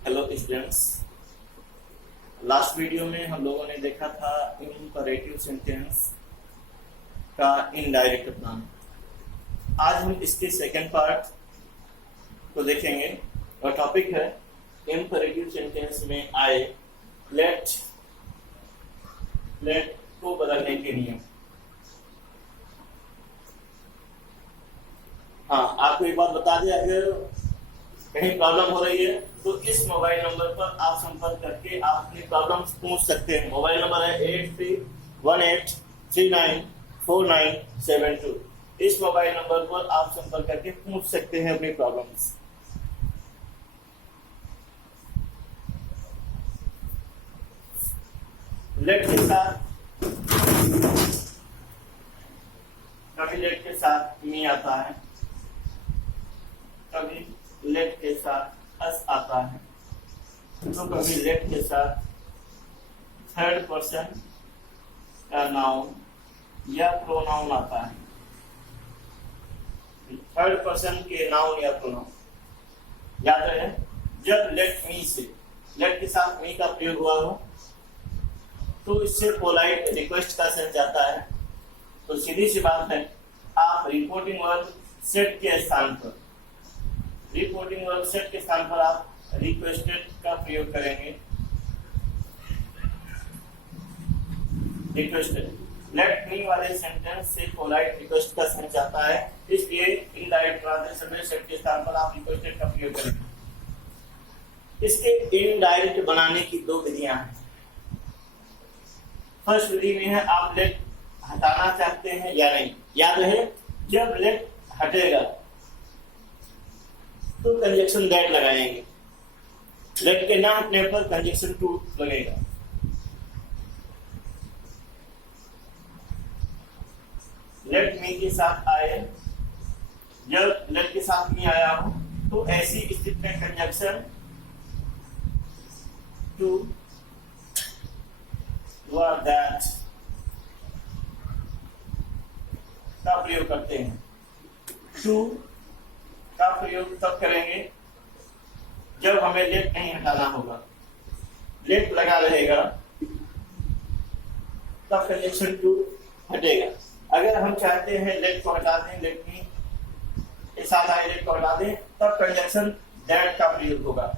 Hello students. Last video में हम लोगों ने देखा था इंपरेटिव सेंटेंस का इनडायरेक्ट प्लान। आज हम इसके सेकंड पार्ट को देखेंगे और टॉपिक है इंपरेटिव सेंटेंस में आए लेट को बदलने के नियम। हाँ, आपको एक बात बता दें, अगर कहीं प्रॉब्लम हो रही है तो इस मोबाइल नंबर पर आप संपर्क करके आप अपनी प्रॉब्लम पूछ सकते हैं। मोबाइल नंबर है 8318394972। इस मोबाइल नंबर पर आप संपर्क करके पूछ सकते हैं अपनी प्रॉब्लम्स। लेट के साथ कभी लेट के साथ मी आता है, कभी लेट के साथ अस आता है, तो कभी लेट के साथ थर्ड पर्सन का नाउन या प्रोनाउन आता है। थर्ड पर्सन के नाउन या प्रोनाउन याद रहे, जब लेट मी से लेट के साथ मी का प्रयोग हुआ हो तो इससे पोलाइट रिक्वेस्ट का सेंस जाता है। तो सीधी सी बात है, आप रिपोर्टिंग वर्ब सेट के स्थान पर आप रिक्वेस्टेड का प्रयोग करेंगे। रिक्वेस्टेड लेट मी वाले सेंटेंस से पोलाइट रिक्वेस्ट का सेंस आता है, इसलिए इनडायरेक्ट ट्रांसलेशन में सेट के स्थान पर आप रिक्वेस्टेड का प्रयोग करेंगे। इसके इनडायरेक्ट बनाने की दो विधियां हैं। फर्स्ट विधि में है आप लेट हटाना चाहते हैं या नहीं। याद रहे, जब लेट हटेगा तो कंजक्शन दैट लगाएंगे। लेट के ना हटने पर कंजक्शन टू लगेगा। लेट मी के साथ आए, जब लेट के साथ मी आया हो तो ऐसी स्थिति में कंजक्शन टू व दैट का प्रयोग करते हैं। टू का प्रयोग तब करेंगे जब हमें लेट नहीं हटाना होगा। लेट लगा रहेगा तब कंजक्शन टू हटेगा। अगर हम चाहते हैं लेट को हटा दें, लेट मी के साथ आए लेट को हटा दें, तब कंजक्शन दैट का प्रयोग होगा।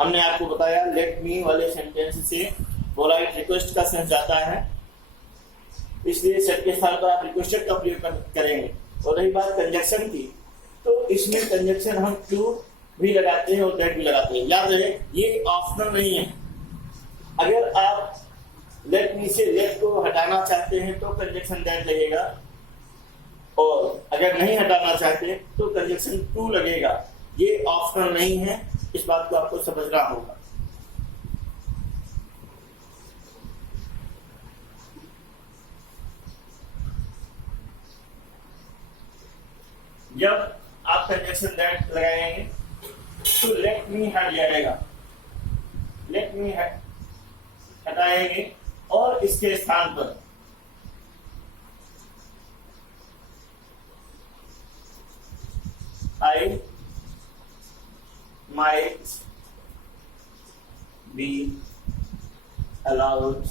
हमने आपको बताया लेट मी वाले सेंटेंस से पोलाइट रिक्वेस्ट का सेंस जाता है, इसलिए सेट के स्थान पर आप रिक्वेस्टेड का प्रयोग करेंगे। और रही बात कंजक्शन की, तो इसमें कंजक्शन हम टू भी लगाते हैं और दैट भी लगाते हैं। याद रहे, ये ऑप्शनल नहीं है। अगर आप लेट मी से लेट को हटाना चाहते हैं तो कंजक्शन दैट लगेगा, और अगर नहीं हटाना चाहते तो कंजक्शन टू लगेगा। ये ऑप्शनल नहीं है, इस बात को आपको समझना होगा। जब आप कंजक्शन दैट लगाएंगे तो लेट मी हट जाएगा। लेट मी हटाएंगे और इसके स्थान पर I might be allowed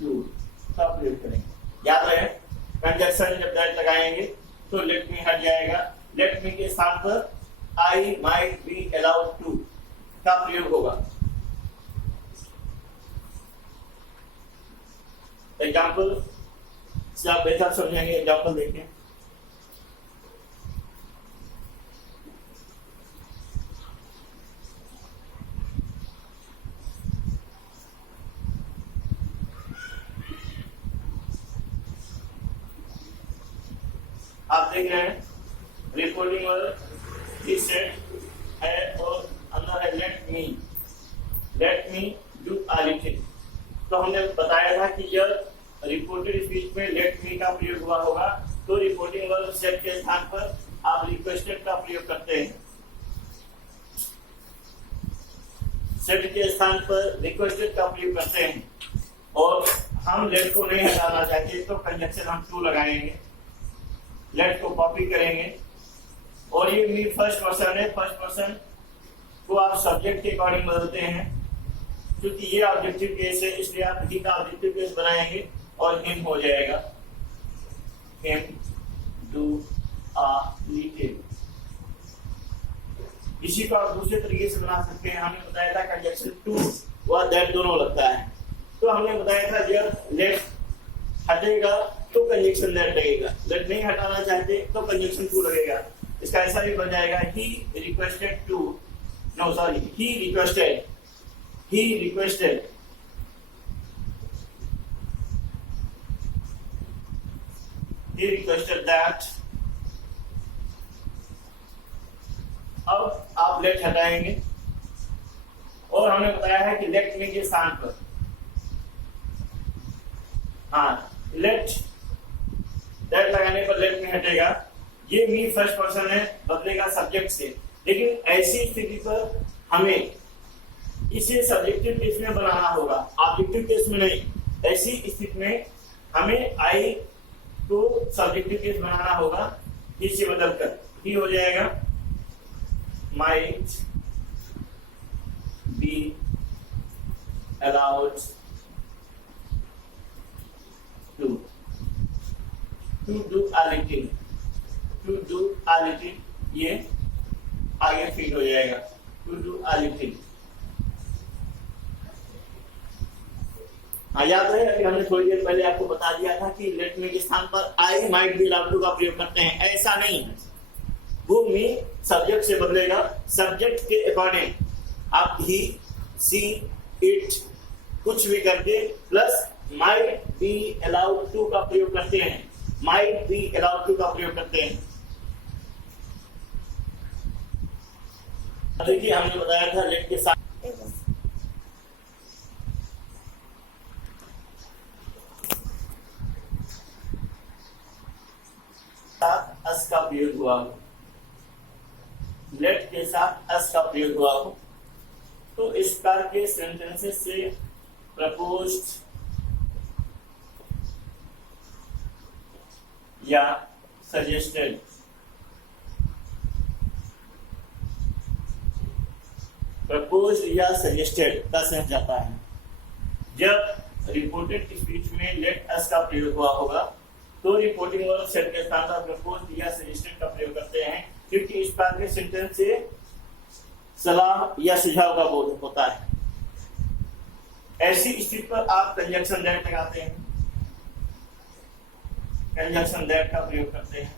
to का प्रयोग करेंगे। याद रहे, कंजक्शन जब दैट लगाएंगे तो लेट मी हट जाएगा। लेट मी के स्थान पर I might be allowed to का प्रयोग होगा। एग्जाम्पल से आप बेहतर समझेंगे। एग्जाम्पल देखिए, आप देख रहे हैं रिपोर्टिंग वर्ब इस सेट है और अंदर है लेट मी डू एनीथिंग। तो हमने बताया था कि जब रिपोर्टेड स्पीच में लेट मी का प्रयोग हुआ होगा तो रिपोर्टिंग वर्ब सेट के स्थान पर आप रिक्वेस्टेड का प्रयोग करते हैं। सेट के स्थान पर रिक्वेस्टेड का प्रयोग करते हैं, और हम लेट को नहीं हटाना चाहते तो कंजक्शन हम टू लगाएंगे। लेट को कॉपी करेंगे और ये भी फर्स्ट पर्सन है, फर्स्ट पर्सन को आप सब्जेक्ट के अकॉर्डिंग बदलते हैं। क्योंकि ये ऑब्जेक्टिव केस है इसलिए आप ही का ऑब्जेक्टिव केस बनाएंगे और हिम हो जाएगा, हिम डू अ लिटिल। इसी को आप दूसरे तरीके से बना सकते हैं। हमने बताया था कंजक्शन टू व दैट दोनों लगता है, तो हमने बताया था जब लेट हटेगा तो कंजक्शन दैट लगेगा, लेट नहीं हटाना चाहते तो कंजक्शन टू लगेगा। इसका ऐसा भी बन जाएगा he requested to, no sorry, he requested that. अब आप लेट हटाएंगे और हमने बताया है कि लेट में के स्थान पर, हाँ, लेट दैट लगाने पर लेट में हटेगा। ये मी फर्स्ट पर्सन है, बदलेगा सब्जेक्ट से, लेकिन ऐसी स्थिति पर हमें इसे सब्जेक्टिव केस में बनाना होगा, ऑब्जेक्टिव केस में नहीं। ऐसी स्थिति में हमें आई को सब्जेक्टिव केस बनाना होगा, इसे बदलकर ही हो जाएगा might be allowed to do a little, ये आगे फिट हो जाएगा, to do a little। हाँ, याद रहे अभी हमने थोड़ी देर पहले आपको बता दिया था कि लेट में के स्थान पर I might be allowed to का प्रयोग करते हैं। ऐसा नहीं है, वो मी सब्जेक्ट से बदलेगा, सब्जेक्ट के अकॉर्डिंग आप ही, सी, इट कुछ भी करके plus might be allowed to का प्रयोग करते हैं, माइट बी अलाउड टू का प्रयोग करते हैं। देखिए हमने बताया था लेट के साथ अस का प्रयोग हुआ हो, लेट के साथ अस का प्रयोग हुआ हो, तो इस प्रकार के सेंटेंसेस से प्रपोज्ड या सजेस्टेड का सेंस जाता है। जब रिपोर्टेड स्पीच में लेट अस का प्रयोग हुआ होगा तो रिपोर्टिंग वर्ब सेट के साथ आप प्रपोज्ड या सजेस्टेड का प्रयोग करते हैं, क्योंकि इस प्रकार के सेंटेंस से सलाह या सुझाव का बोध होता है। ऐसी स्थिति पर आप कंजंक्शन दैट लगाते हैं, कंजंक्शन दैट का प्रयोग करते हैं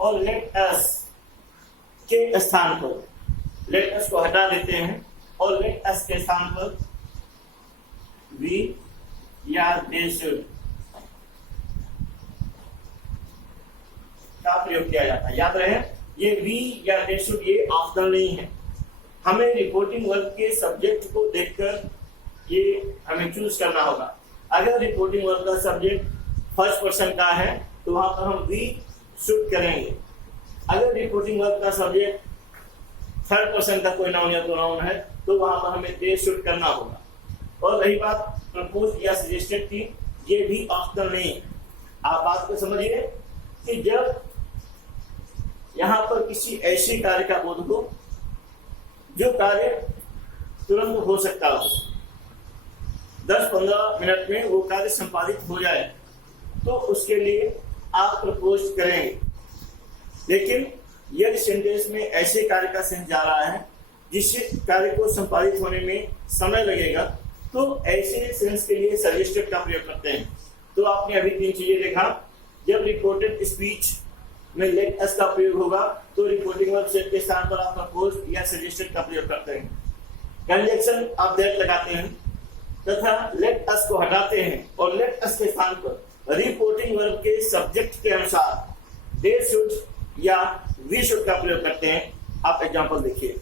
और लेट अस के स्थान पर लेट अस को हटा देते हैं और लेट अस के स्थान पर वी या दे शुड का प्रयोग किया जाता है। याद रहे ये वी या दे शुड ये ऑप्शनल नहीं है, हमें रिपोर्टिंग वर्ब के सब्जेक्ट को देखकर ये हमें चूज करना होगा। अगर रिपोर्टिंग वर्ब का सब्जेक्ट फर्स्ट पर्सन का है तो वहां पर हम वी शुड करेंगे। अगर रिपोर्टिंग वर्ब का सब्जेक्ट थर्ड पर्सन का कोई नाउन या प्रोनाउन है तो वहां पर हमें दे शुड करना होगा। और रही बात प्रपोज या सजेस्टेड की, ये भी ऑप्शनल नहीं है। आप बात को समझिए कि जब यहां पर किसी ऐसे कार्य का बोध हो जो कार्य तुरंत हो सकता हो, 10-15 मिनट में वो कार्य संपादित हो जाए, तो उसके लिए आप प्रपोज करेंगे। लेकिन यदि सेंटेंस में ऐसे कार्य का सेंस जा रहा है जिससे कार्य को संपादित होने में समय लगेगा, तो ऐसे सेंस के लिए सजेस्टेड का प्रयोग करते हैं। तो आपने अभी 3 चीजें देखा। जब रिपोर्टेड स्पीच में लेट अस का प्रयोग होगा तो रिपोर्टिंग वर्ब सेट के स्थान पर आप प्रपोज या सजेस्टेड का प्रयोग करते हैं। कंजंक्शन आप दैट लगाते हैं तथा लेट अस को हटाते हैं और लेट अस के स्थान पर रिपोर्टिंग वर्ब के सब्जेक्ट के अनुसार दे शुड या वी शुड का प्रयोग करते हैं। आप एग्जांपल देखिए।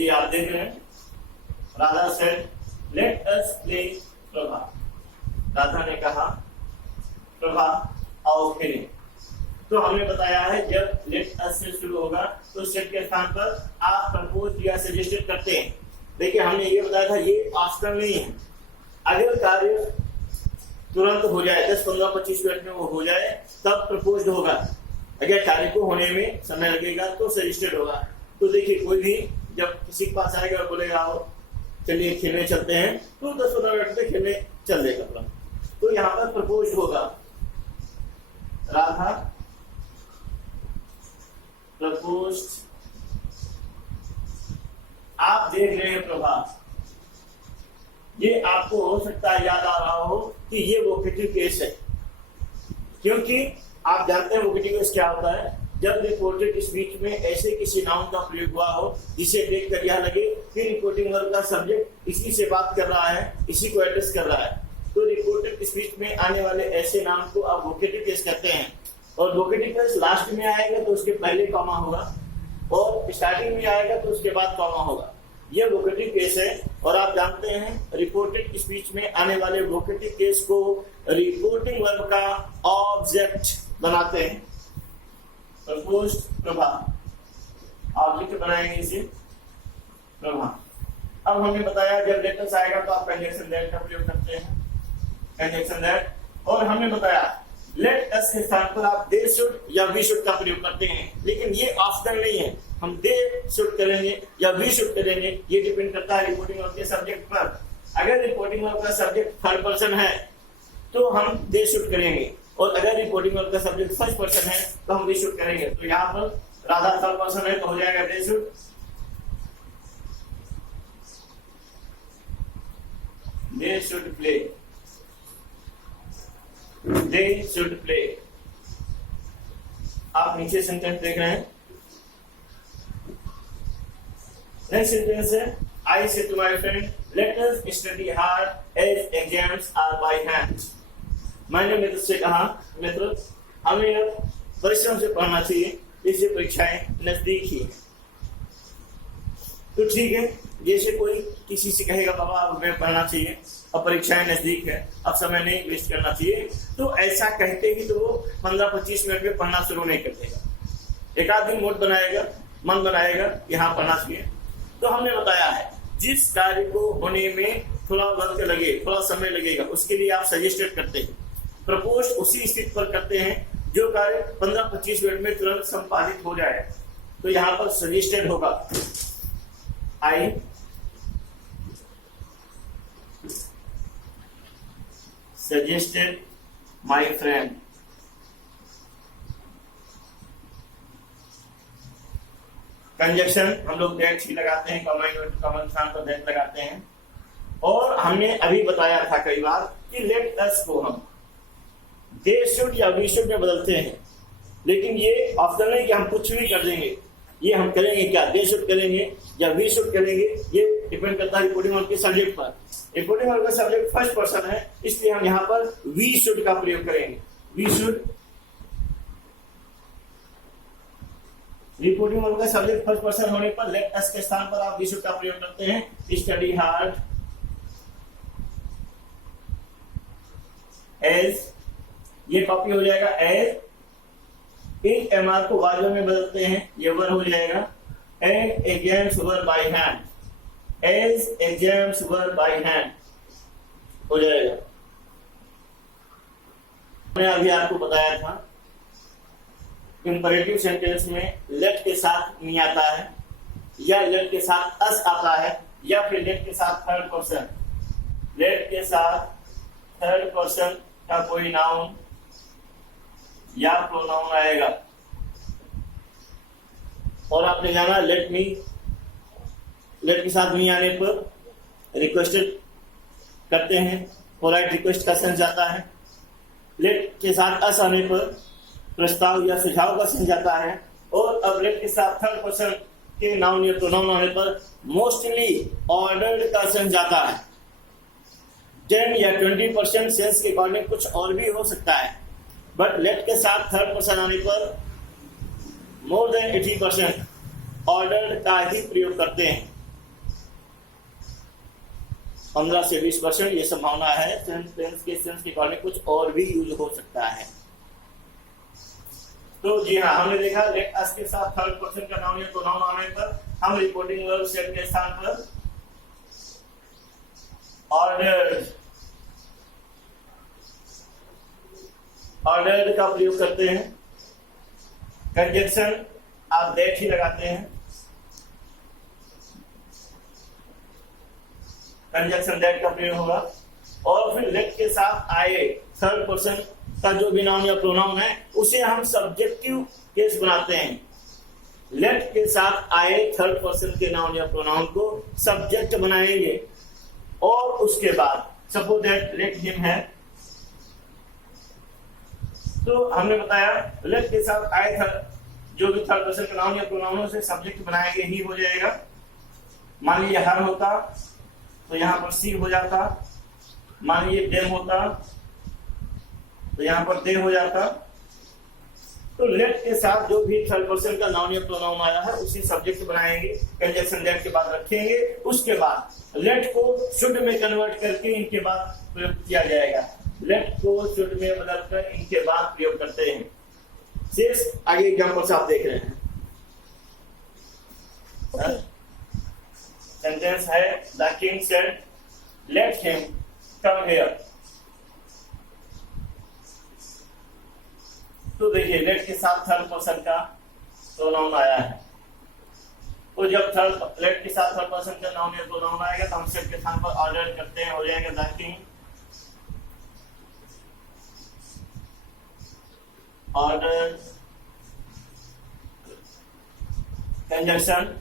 जी आप देख रहे हैं, Radha said let us play Prabha. Radha ने कहा प्रभा आओ खेलें। तो हमने बताया है जब लेट अस से शुरू होगा तो सेड के स्थान पर आप प्रपोज या सजेस्टेड करते हैं। देखिए हमने ये बताया था ये ऑप्शनल नहीं है। अगर कार्य तुरंत हो जाए 10, 15, 25 मिनट में वो हो जाए तब प्रपोज्ड होगा। अगर कार्य को होने में समय लगेगा तो सजेस्टेड होगा। तो देखिए कोई भी जब किसी के पास आएगा बोलेगा आओ चलिए खेलने चलते हैं तो 10-15 मिनट में खेलने चल देगा। तो यहाँ पर प्रपोज्ड होगा, राधा प्रपोज्ड। आप देख रहे हैं प्रभा, ये आपको हो सकता है याद आ रहा हो कि ये वोकेटिव केस है, क्योंकि आप जानते हैं वोकेटिव केस क्या होता है। जब रिपोर्टेड स्पीच में ऐसे किसी नाउन का प्रयोग हुआ हो जिसे देखकर यह लगे कि रिपोर्टिंग वर्ब का सब्जेक्ट इसी से बात कर रहा है, इसी को एड्रेस कर रहा है, तो रिपोर्टेड स्पीच में आने वाले ऐसे नाउन को आप वोकेटिव केस कहते हैं। और वोकेटिव केस लास्ट में आएगा तो उसके पहले कॉमा होगा और स्टार्टिंग में आएगा तो उसके बाद कॉमा होगा। यह वोकेटिव केस है। और आप जानते हैं रिपोर्टेड स्पीच में आने वाले वोकेटिव केस को रिपोर्टिंग वर्ब का ऑब्जेक्ट बनाते हैं। प्रपोज्ड प्रभा, ऑब्जेक्ट बनाएंगे इसे प्रभा। अब हमने बताया जब लेट अस आएगा तो आप कंजंक्शन दैट का प्रयोग करते हैं, कंजंक्शन दैट। और हमने बताया लेट अस के स्थान पर आप दे शुड या वी शुड का प्रयोग करते हैं, लेकिन ये ऑप्शनल नहीं है। हम दे शुड करेंगे या वी शुड करेंगे, ये डिपेंड करता है रिपोर्टिंग वर्ब के सब्जेक्ट पर। अगर रिपोर्टिंग वर्ब का सब्जेक्ट थर्ड पर्सन है तो हम दे शुड करेंगे, और अगर रिपोर्टिंग वर्ब का सब्जेक्ट फर्स्ट पर्सन है तो हम वी शुड करेंगे। तो यहाँ पर राधा थर्ड पर्सन है तो हो जाएगा they should, they should play, they should play. आप नीचे सेंटेंस देख रहे हैं, नेक्स्ट सेंटेंस है I say to my friend let us study hard as exams are by hand. मैंने मित्र से कहा मित्र हमें अब परिश्रम से पढ़ना चाहिए, इससे परीक्षाएं नजदीक ही है। तो ठीक है, जैसे कोई किसी से कहेगा बाबा अब हमें पढ़ना चाहिए, अब परीक्षाएं नजदीक है, अब समय नहीं वेस्ट करना चाहिए, तो ऐसा कहते ही तो वो 15-25 मिनट में पढ़ना शुरू नहीं कर देगा। एक आध दिन मूड बनाएगा, मन बनाएगा यहाँ पढ़ना चाहिए। तो हमने बताया है जिस कार्य को होने में थोड़ा वक्त लगे, थोड़ा समय लगेगा, उसके लिए आप सजेस्टेड करते हैं। प्रपोज उसी स्थिति पर करते हैं जो कार्य 15-25 मिनट में तुरंत संपादित हो जाए। तो यहाँ पर सजेस्टेड होगा I suggested my friend. Conjunction हम लोग दैट ही लगाते हैं, कॉमन स्थान पर दैट लगाते हैं। और हमने अभी बताया था कई बार कि लेट अस को हम दे शुड या वी शुड में बदलते हैं, लेकिन ये ऑप्शन नहीं कि हम कुछ भी कर देंगे। ये हम करेंगे क्या, दे शुड करेंगे या वी शुड करेंगे, ये डिपेंड करता है रिपोर्टिंग वर्ब के सब्जेक्ट पर। रिपोर्टिंग वर्ब का सब्जेक्ट फर्स्ट पर्सन है, इसलिए हम यहाँ पर वी शुड का प्रयोग करेंगे। वी शुड, रिपोर्टिंग वर्ब का सब्जेक्ट फर्स्ट पर्सन होने पर लेट अस के स्थान पर आप वी शुड का प्रयोग करते हैं। स्टडी हार्ड एज, ये कॉपी हो जाएगा एज। इन एमआर को वाल्व में बदलते हैं, ये वर हो जाएगा and exams were by hand, as exams were by hand हो जाएगा। मैंने अभी आपको बताया था इंपरेटिव सेंटेंस में लेट के साथ मी आता है, या लेट के साथ अस आता है, या फिर लेट के साथ थर्ड पर्सन, लेट के साथ थर्ड पर्सन का कोई नाउन या प्रोनाउन आएगा। और आपने जाना लेट मी, लेट के साथ मी आने पर रिक्वेस्टेड करते हैं, पोलाइट रिक्वेस्ट का सेंस जाता है। लेट के साथ अस आने पर प्रस्ताव या सुझाव का सेंस जाता है। और अब लेट के साथ थर्ड पर्सन के नाउन या प्रोनाउन आने पर मोस्टली ऑर्डर्ड का सेंस जाता है। 10 या 20% सेंस के अकॉर्डिंग कुछ और भी हो सकता है, बट लेट के साथ थर्ड पर्सन आने पर मोर देन 80% ऑर्डर का ही प्रयोग करते हैं। 15 से 20% ये संभावना है। टेंस के सेंस के अकॉर्डिंग कुछ और भी यूज हो सकता है। तो जी हाँ, हमने देखा लेट अस के साथ थर्ड पर्सन का नाउन या प्रोनाउन आने पर हम रिपोर्टिंग वर्ब सेड के स्थान पर ऑर्डर्ड का प्रयोग करते हैं। कंजंक्शन आप दैट ही लगाते हैं। कंजंक्शन दैट का प्रयोग होगा। और फिर लेट के साथ आए थर्ड पर्सन का जो भी नाउन या प्रोनाउन है उसे हम सब्जेक्टिव केस बनाते हैं। लेट के साथ आए थर्ड पर्सन के नाउन या प्रोनाउन को सब्जेक्ट बनाएंगे और उसके बाद सपोज दैट लेट हिम है, तो हमने बताया लेट के साथ आए जो भी थर्ड पर्सन का नाउन या प्रोनाउन से सब्जेक्ट बनाएंगे ही हो जाएगा। मान लीजिए हर होता तो यहां पर सी हो जाता, मान लीजिए देम होता तो यहां पर दे हो जाता। तो लेट के साथ जो भी थर्ड पर्सन का नाउन या प्रोनाउन आया है उसी सब्जेक्ट बनाएंगे, कंजंक्शन दैट के बाद रखेंगे। उसके बाद लेट को शुड में कन्वर्ट करके इनके बाद प्रयोग किया जाएगा। लेट को शुड में बदलकर इनके बाद प्रयोग करते हैं। शेष आगे एग्जांपल्स आप देख रहे हैं। सेंटेंस है the king said let him come here. तो देखिए लेट के साथ थर्ड पर्सन का प्रोनाउन आया है, तो जब लेट के साथ थर्ड पर्सन का नाउन या प्रोनाउन आएगा तो हम सेड के स्थान पर ऑर्डर करते हैं, हो जाएगा द किंग ऑर्डर। कंजंक्शन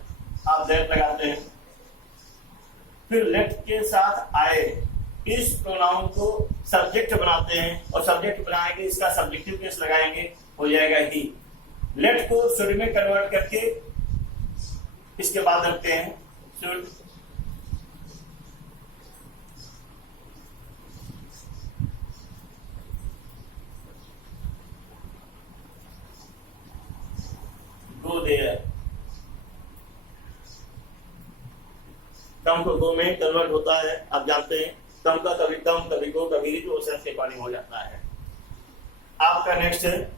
आप दैट लगाते हैं। फिर लेट के साथ आए इस प्रोनाउन को सब्जेक्ट बनाते हैं और सब्जेक्ट बनाएंगे, इसका सब्जेक्टिव केस लगाएंगे, हो जाएगा ही। लेट को शुड में कन्वर्ट करके इसके बाद रखते हैं शुड। गो देयर, कम को गो में कन्वर्ट होता है, आप जानते हैं। कम का कभी कम, कभी गो, कभी रिच, वो सेंस के अकॉर्डिंग हो जाता है। आपका नेक्स्ट है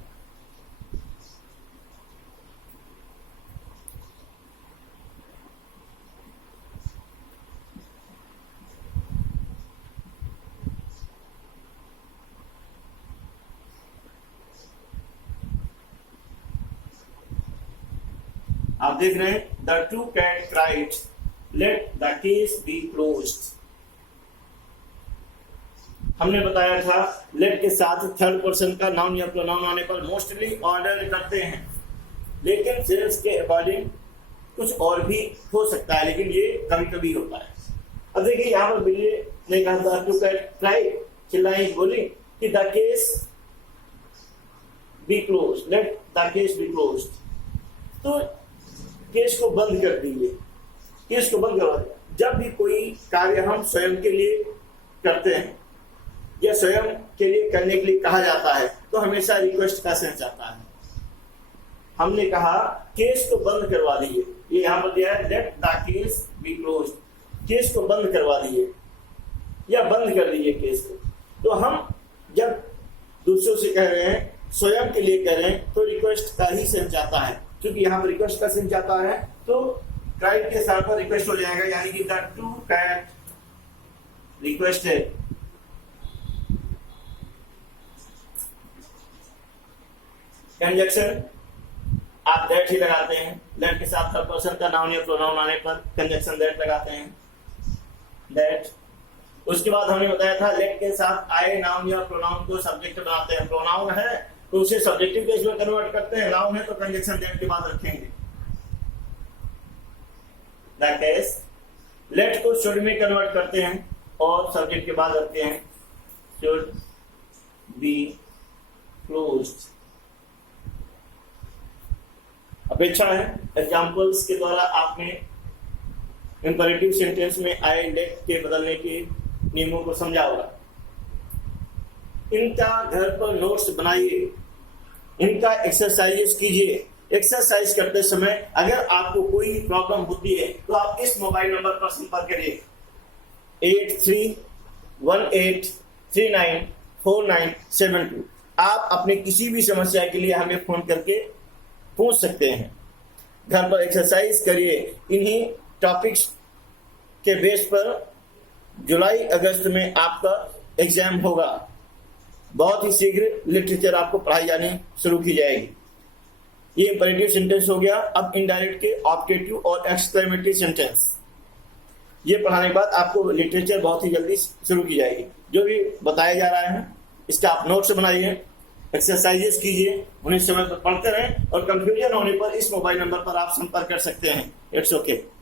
आप देख रहे हैं the two cat cried let the case be closed. हमने बताया था लेट के साथ थर्ड पर्सन का नाउन या प्रोनाउन आने पर मोस्टली ऑर्डर करते हैं, लेकिन सेंस के अकॉर्डिंग कुछ और भी हो सकता है, लेकिन ये कभी कभी होता है। अब देखिए यहाँ पर बिल्ली ने कहा था टू कैट क्राइड, चिल्लाई बोली कि the case be close, late the case be close. तो केस को बंद कर दीजिए, केस को बंद करवा दीजिए। जब भी कोई कार्य हम स्वयं के लिए करते हैं या स्वयं के लिए करने के लिए कहा जाता है तो हमेशा रिक्वेस्ट का सेंस आता है। हमने कहा केस को बंद करवा दीजिए, ये यहाँ पर दिया है late the case be close, case को बंद करवा दीजिए या बंद कर दीजिए केस को। तो हम जब दूसरों से कह रहे हैं, स्वयं के लिए कह रहे हैं, तो रिक्वेस्ट का ही सेंस आता है। क्योंकि यहाँ पर रिक्वेस्ट का सेंस आता है तो क्राइड के स्थान पर रिक्वेस्ट हो जाएगा, यानी कि the two cat requested. Conjunction आप दैट ही लगाते हैं। दैट के साथ थर्ड पर्सन का नाउन या प्रोनाउन आने पर कंजंक्शन दैट लगाते हैं, दैट। उसके बाद हमने बताया था लेट के साथ आए नाउन या प्रोनाउन को सब्जेक्ट बनाते हैं। प्रोनाउन है तो उसे सब्जेक्टिव केस में कन्वर्ट करते हैं, नाउन है तो कंजंक्शन दैट के बाद रखेंगे। दैट इज लेट को शुड में कन्वर्ट करते हैं और सब्जेक्ट के बाद रखते हैं शुड बी क्लोज्ड। अपेक्षा है एग्जाम्पल्स के द्वारा आपने इंपरेटिव सेंटेंस में आए लेट के बदलने के नियमों को समझा होगा। इनका घर पर नोट्स बनाइए, इनका एक्सरसाइज कीजिए। एक्सरसाइज करते समय अगर आपको कोई प्रॉब्लम होती है तो आप इस मोबाइल नंबर पर संपर्क करिए 8318394972। आप अपनी किसी भी समस्या के लिए हमें फ़ोन करके पूछ सकते हैं। घर पर एक्सरसाइज करिए। इन्हीं टॉपिक्स के बेस पर जुलाई अगस्त में आपका एग्जाम होगा। बहुत ही शीघ्र लिटरेचर आपको पढ़ाई जानी शुरू की जाएगी। ये इंपेरेटिव सेंटेंस हो गया। अब इनडायरेक्ट के ऑब्जेक्टिव और एक्सक्लेमेटरी सेंटेंस ये पढ़ाने के बाद आपको लिटरेचर बहुत ही जल्दी शुरू की जाएगी। जो भी बताया जा रहा है इसका आप नोट्स बनाइए, एक्सरसाइजेस कीजिए, उन्हें समय पर पढ़ते रहें और कंफ्यूजन होने पर इस मोबाइल नंबर पर आप संपर्क कर सकते हैं। It's okay.